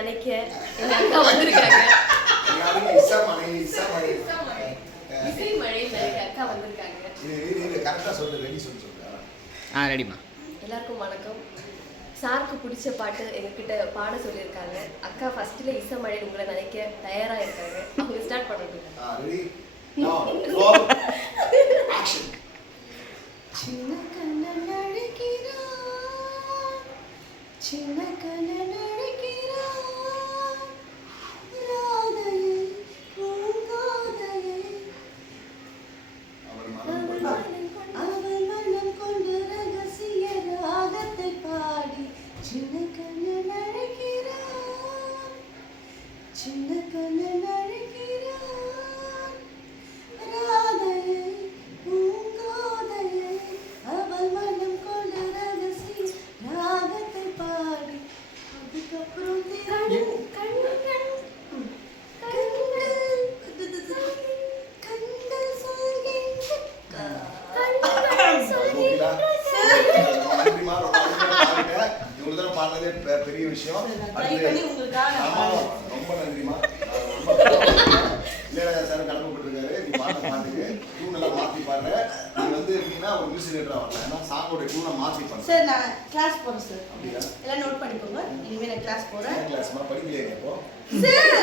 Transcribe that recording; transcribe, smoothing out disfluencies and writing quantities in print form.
நினைக்க எங்க அக்கா வந்திருக்காங்க. இசை மழை நினைக்க அக்கா வந்திருக்காங்க. கரெக்டா சொல்லு, ரெடி சொல்லு. ரெடிமா. எல்லாருக்கும் வணக்கம். சாருக்கு பிடிச்ச பாட்டு எங்ககிட்ட பாட சொல்லியிருக்காங்க. அக்கா ஃபர்ஸ்ட்ல இசை மழை உங்களை நினைக்க தயாரா இருக்காங்க. அவங்க ஸ்டார்ட் பண்ணணும். சின்ன கண்ணன் அழைக்கிறான், சின்ன கண்ணன் அழைக்கிறான், ராதையை பூங்காதையை அவள் மனம் கொண்டு ரகசிய ராகத்தை பாடி சின்ன கண்ணன் அழைக்கிறான், சின்ன கண்ணன் அழைக்கிறான், ராதையை பூங்காதையை அவள் மனம் கொண்டு ரகசிய ராகத்தை பாடி அதுக்கப்புறம் பெரிய விஷயம். ரொம்ப நன்றிமா. இளையராஜா சார் கடமைப்பட்டிருக்காரு. நீ பாட்டை பாட்டுக்கு டியூன் எல்லாம் மாற்றி பாடுற. நீ வந்து எப்படின்னா ஒரு மியூசிக் டேரக்டரா வரல, ஏன்னா சாங்கோட டியூனை மாற்றி பாடுற. சார் நான் கிளாஸ் போறேன் சார். அப்படியா? எல்லாம் நோட் பண்ணிக்கோங்க. இனிமே நான் கிளாஸ் போறேன். கிளாஸ்மா படிக்கலையே இப்போ? சார்